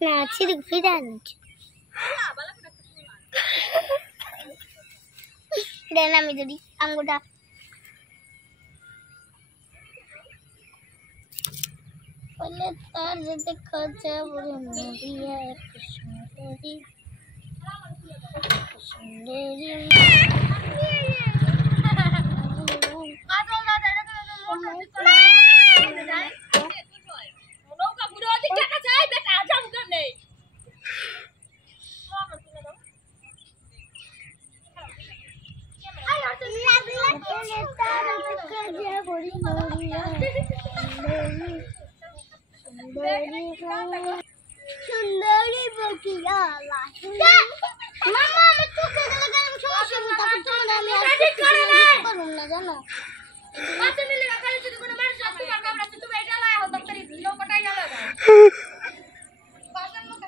না চিরক ফিরান দেন আমি যদি আঙ্গুটা বলে তার যেতে খোঁজা বলে নদিয়া সুন্দরী সুন্দরী সুন্দরী বকিয়া মামা আমি তোকে লাগাম সমস্যা নেই তারপর তোমার আমি করুন না জানো বাচ্চা মিলে খালি যদি কোনো মানুষ আসতে পারবে আমরা তো তুমি এটা লাই হতো তারি লোকটাই গেল বাচ্চার লোক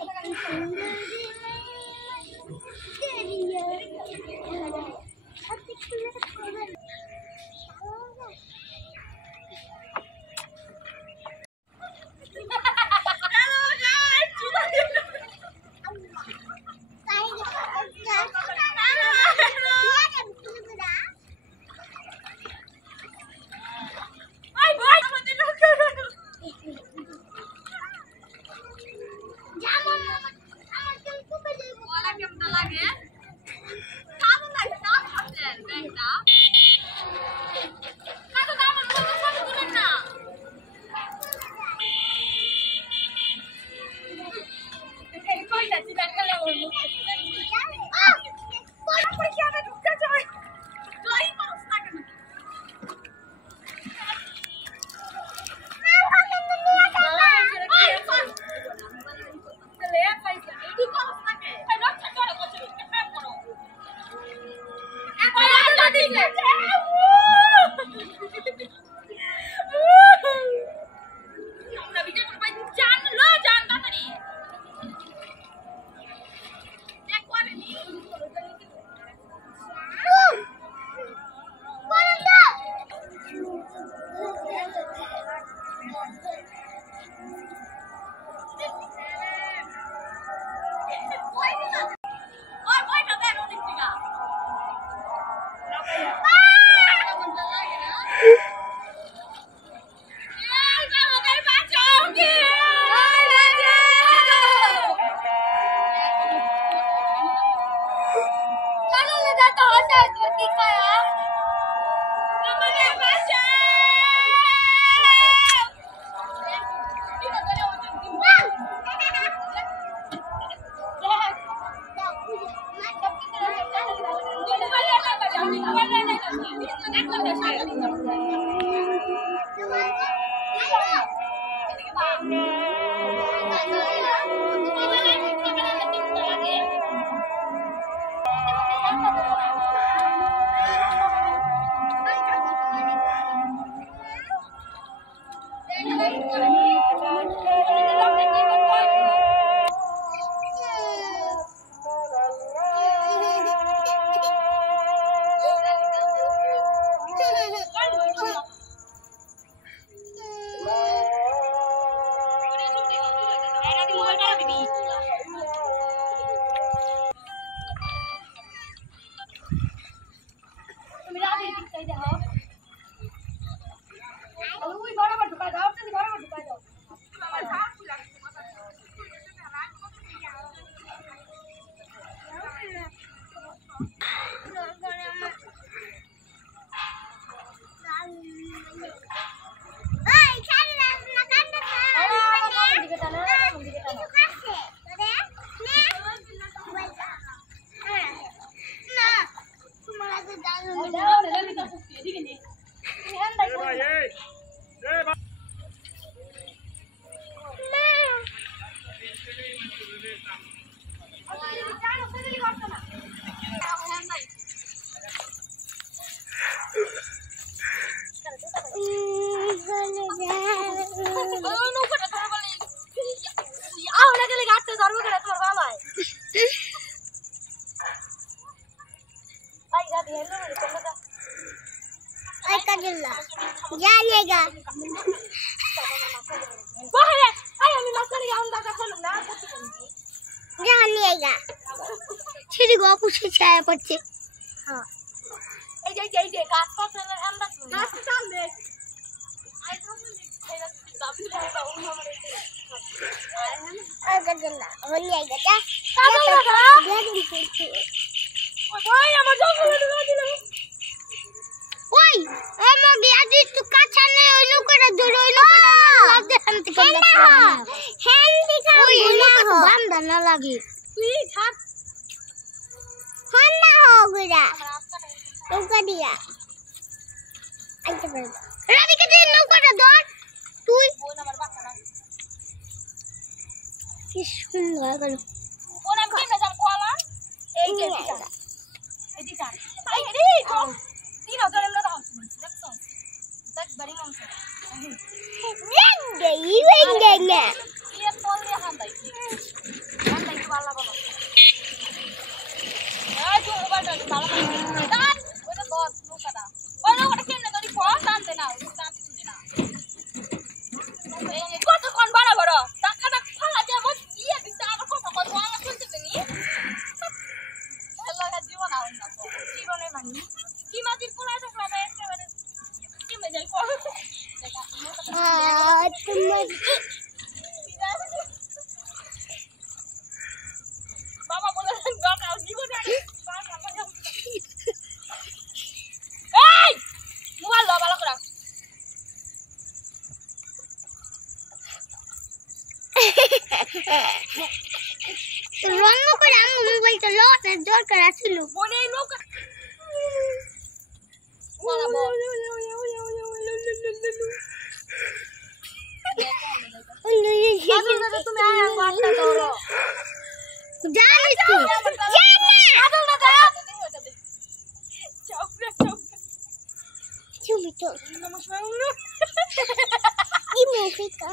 जाइएगा जहाँ नहीं आएगा छिड़ी गो कुछ छाया पड़ছে हाँ এই যে গাছ পাতার আমরা গাছ চাল দে আই তো এরা গাবি লাগা ও আমারে আগে না হলি আইগা যা কালো লাগা ওই আমার জঙ্গলে ঢুকে দিল ওই আমার গিয়াদি তো কাছানে ওই লোকটা ধরে ওই লোকটা লাগ দে হামতে করে হেলদি খাও না বান্দা না লাগে তুই ছাড় হন্না हो गया नौका दिया आइते बड़ रवि के दिन नौका दौड़ तू वो नंबर बाका কি সুন্দর গেল কোন নাম কেন জাম কোলা এই যে এদিকে এই রে তো 3000 এর দাও দেখছো দেখ বড়ি নাম वेंगे ये तोल दे हम भाई वाला बाबा जो मोबाइल डाल दान वो तो बहुत लोका दा वो लोग के ने तो बहुत दान देना दान देना ए को तो कोन बड़ा बड़ा टाका ना फाला दे बस ये बिसा अब को को वाला सुनते नहीं चलो का जीवन आउन ना को जीवन में मानी की माती पुला तो खाना ऐसे मैंने की में जाई को तुम बाबा बोला बाबा जीवन है এই মোবাইল লো ভালো করে তো রং করে আমি মোবাইলটা লো না দরকার ছিল বনে লোক মারা বল তুমি আয়া বাটটা ধরো জানিস তুই জানা আদল না দা চোপড়া চুপি তো নমস্কার কি মুফিকা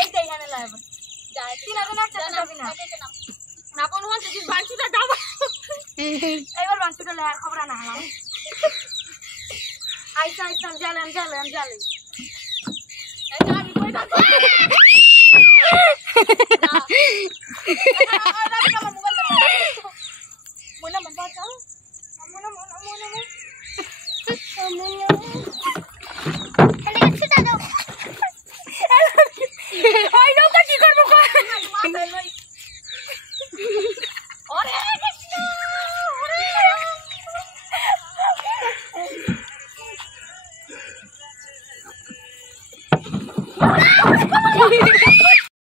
এই দেই এখানে লাইভ যা তিন আগে না যাবি না না কোন হচ্ছে যে বাঁচিটা দাও এবার বাঁচিটা লেয়ার খবর না হলাম আইসা আইসা জালেন এই আমি কই দাও Mona mama tahu? Mona. Ada kita tahu. Oh ini kan cikar buka. Ore Krishna.